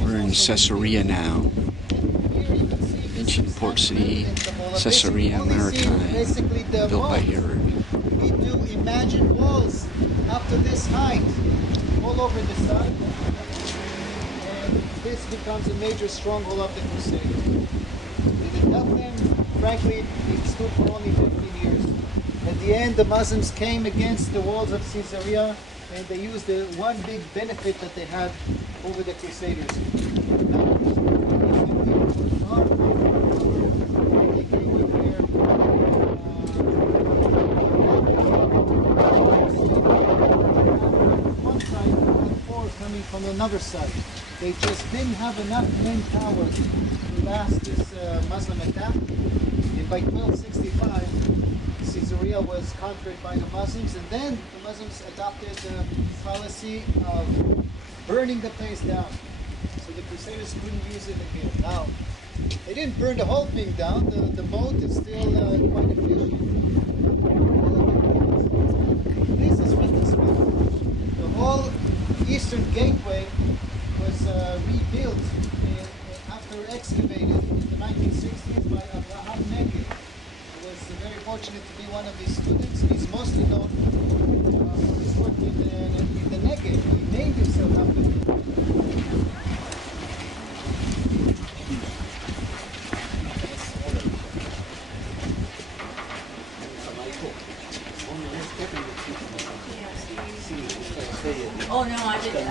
We're in Caesarea now. Ancient port city, Caesarea Maritima, built by Herod. We do imagine walls up to this height, all over the side. And this becomes a major stronghold of the Crusades. Did it help them? Frankly, it stood for only 15 years. At the end, the Muslims came against the walls of Caesarea, and they used the one big benefit that they had over the Crusaders. One side and four coming from another side. They just didn't have enough manpower to last this Muslim attack. And by 1265, Caesarea was conquered by the Muslims, and then the Muslims adopted the policy of burning the place down. So the Crusaders couldn't use it again. Now, they didn't burn the whole thing down. The moat is still quite efficient. This is what this meant. The whole eastern gateway was rebuilt after excavated in the 1960s by Abraham Negi. He was very fortunate to be one of his students. He's mostly known for his work in the Negev. He named himself after him. Oh no, I didn't.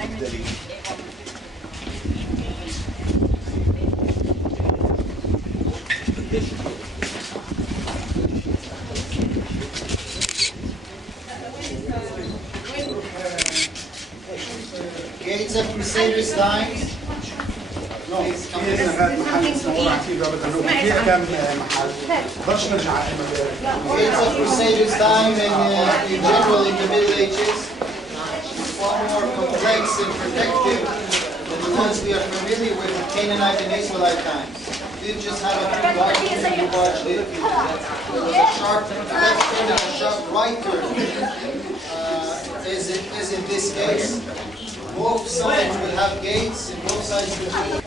Gates of Crusaders times. Gates of Crusaders time and in general in the Middle Ages far more complex and protective than the ones we are familiar with in Canaanite and Israelite times. You didn't just have a few guards and you watched it. There was a sharp left turn and a sharp right turn. As in this case. Both sides will have gates and both sides will have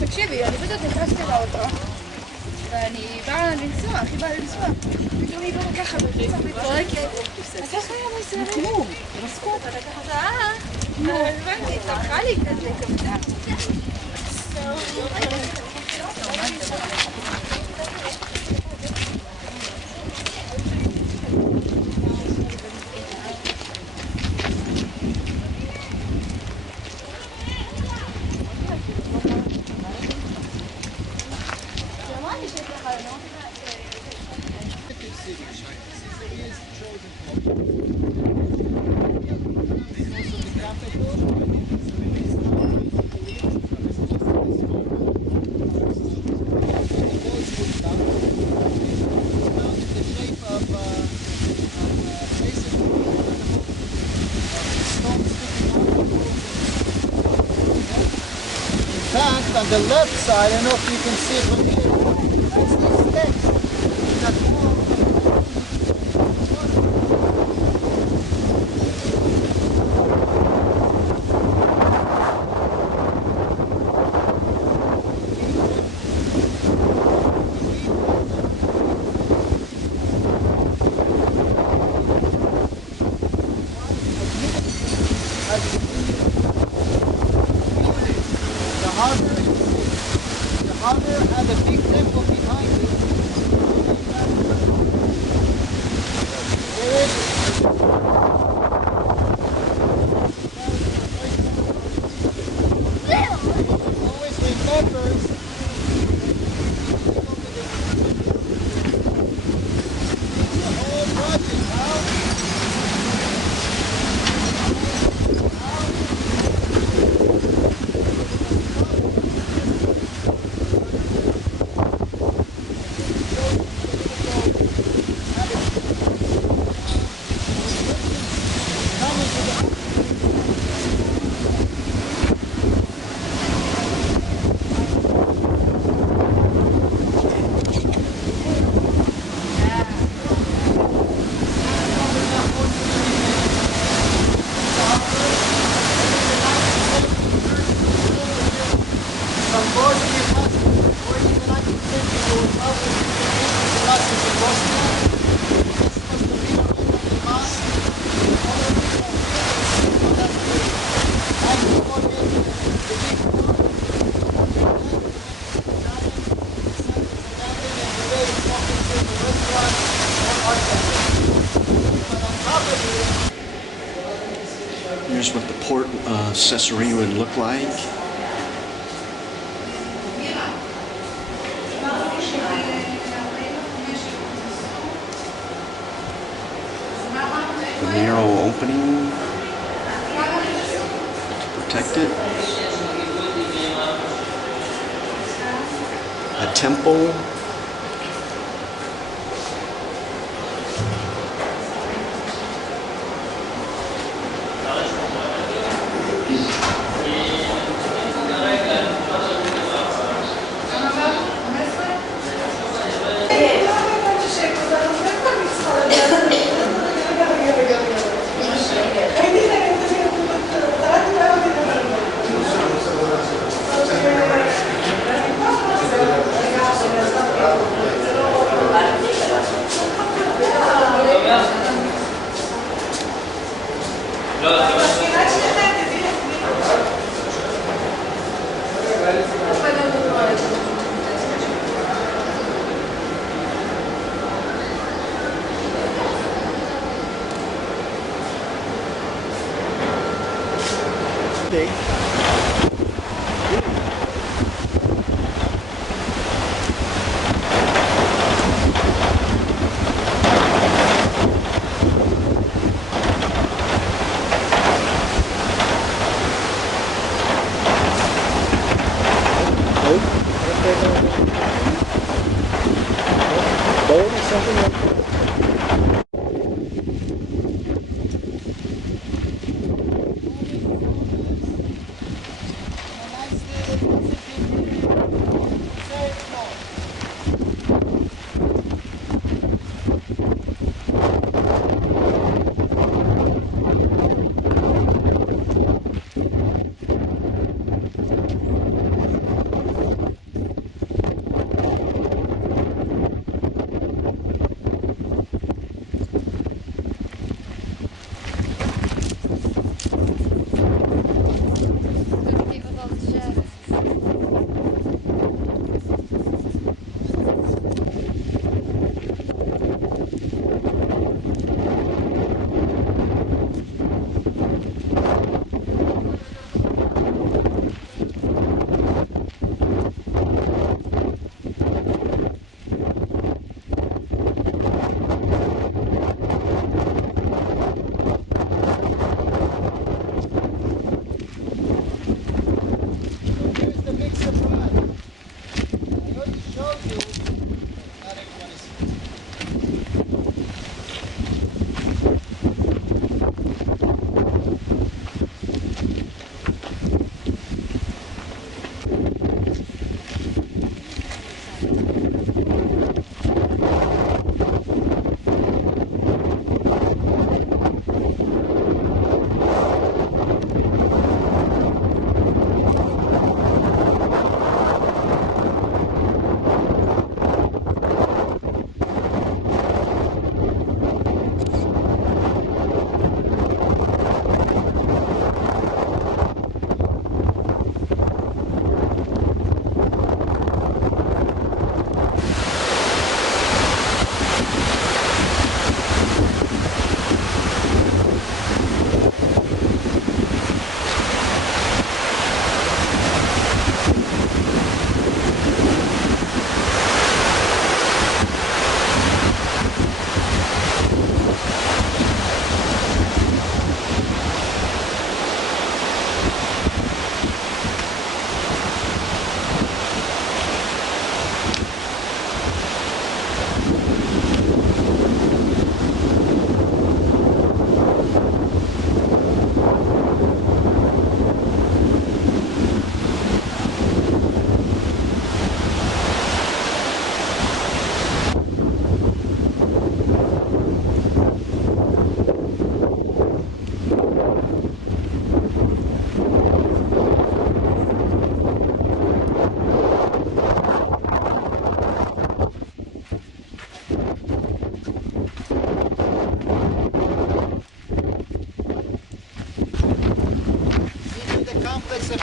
תקשיבי, אני פשוט נכנסתי לאוטו ואני באה לנסוע, הכי באה לנסוע פתאום היא באה ככה וצורקת אז איך היה מסוימת? כלום, רסקות אתה ככה הבנתי, צרחה לי כזה כבדה on the left side, I don't know if you can see it from here, it's this text that the harbor had a big temple behind it. Here's what the port of Caesarea would look like. A narrow opening to protect it. A temple. Big. Boat or something like that.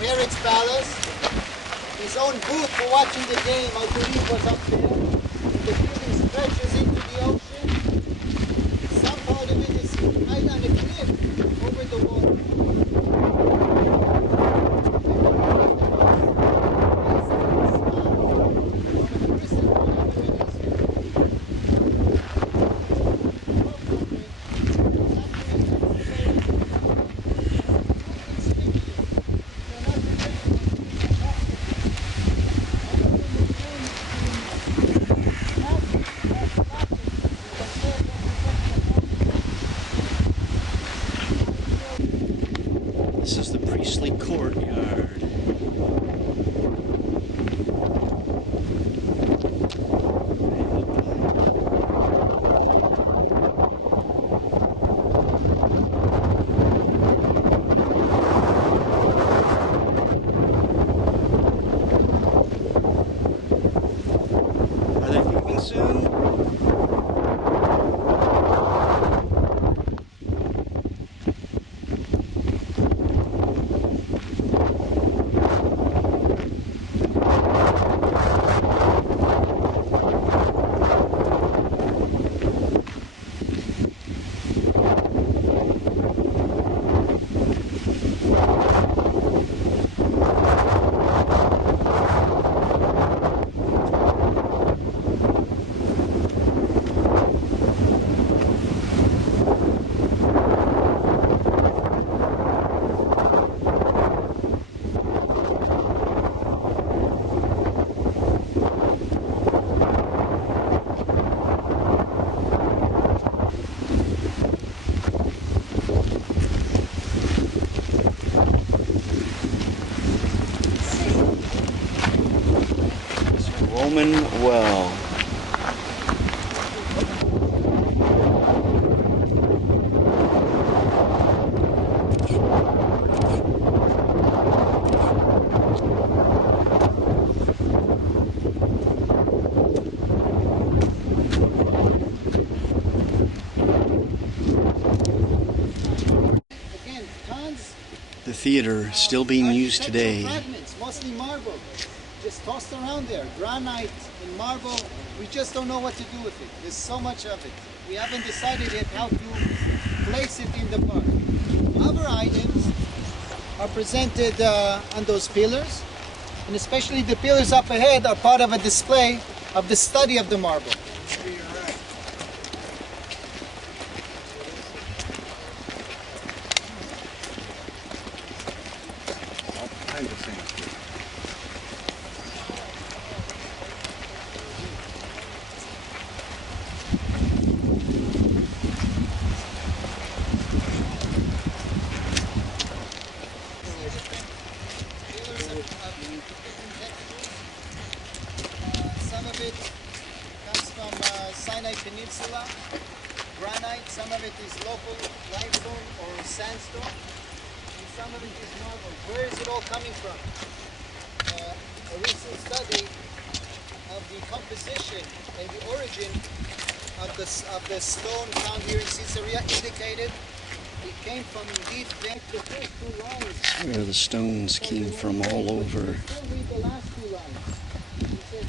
Herod's palace. His own booth for watching the game, I believe, was up there. The building stretches into the ocean. Some part of it is right on the cliff over the water. priestly courtyard. Are they moving soon? Roman well. Again, tons. The theater still being used today. Fragments, mostly marble, just tossed around there. Granite and marble. We just don't know what to do with it. There's so much of it. We haven't decided yet how to place it in the park. Other items are presented on those pillars, and especially the pillars up ahead are part of a display of the study of the marble. Some of it comes from Sinai Peninsula, granite, some of it is local limestone or sandstone, and some of it is marble. Where is it all coming from? A recent study of the composition and the origin of the stone found here in Caesarea indicated it came from indeed the first two lines. Where the stones came from all over. Still read the last two lines. It says,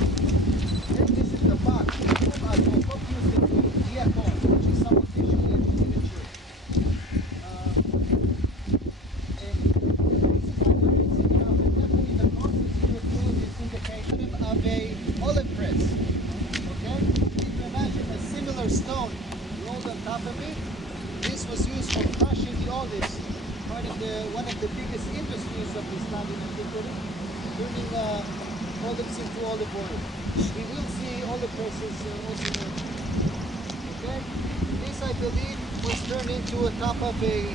this is the box. Which is some official in the church. Of a olive press. Okay? You can imagine a similar stone rolled on top of it. This was used for crushing the olives, part of one of the biggest industries of this time in antiquity, turning olives into olive oil. We will see olive presses also there. Okay? This, I believe, was turned into a top of a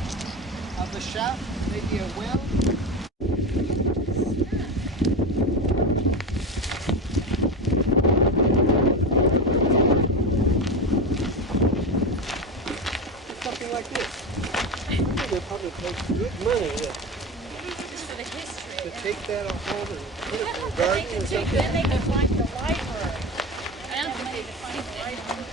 shaft, maybe a well. Like this. They probably take good money Just for the history. to take that home and put it in a They garden could or take, something. then they could find the library. I don't think they could find the library.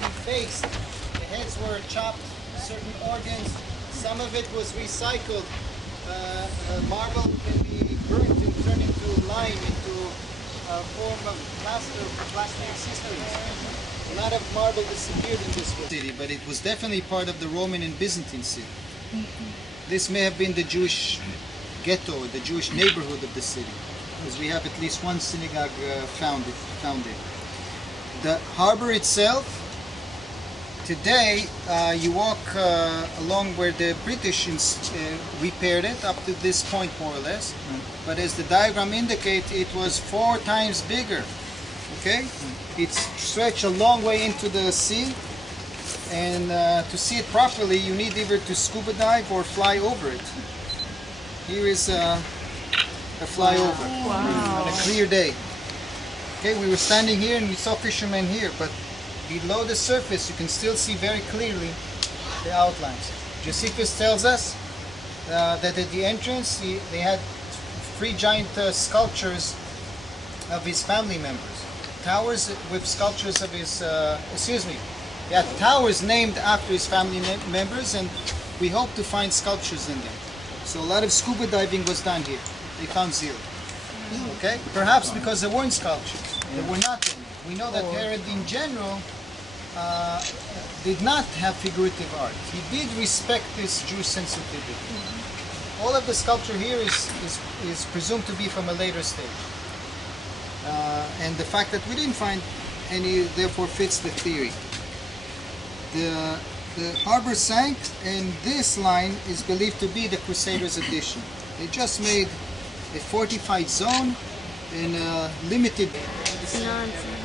defaced. The heads were chopped, certain organs. Some of it was recycled. Marble can be burnt and turned into lime, into a form of plaster for plastering systems. A lot of marble disappeared in this city, but it was definitely part of the Roman and Byzantine city. This may have been the Jewish ghetto, the Jewish neighborhood of the city, because we have at least one synagogue found there. The harbor itself, today you walk along where the British repaired it up to this point more or less, but as the diagram indicates, it was 4 times bigger. Okay, it's stretched a long way into the sea, and to see it properly you need either to scuba dive or fly over it. Here is a flyover on a clear day. Okay, we were standing here and we saw fishermen here, but below the surface you can still see very clearly the outlines. Josephus tells us that at the entrance they had 3 giant sculptures of his family members. Towers with sculptures of his, towers named after his family members, and we hope to find sculptures in them. So a lot of scuba diving was done here. They found 0. Okay? Perhaps because there weren't sculptures. There were not any. We know that Herod in general did not have figurative art. He did respect this Jewish sensitivity. All of the sculpture here is presumed to be from a later stage. And the fact that we didn't find any therefore fits the theory. The harbor sank, and this line is believed to be the Crusaders' addition. They just made a fortified zone in a limited... It's nonsense.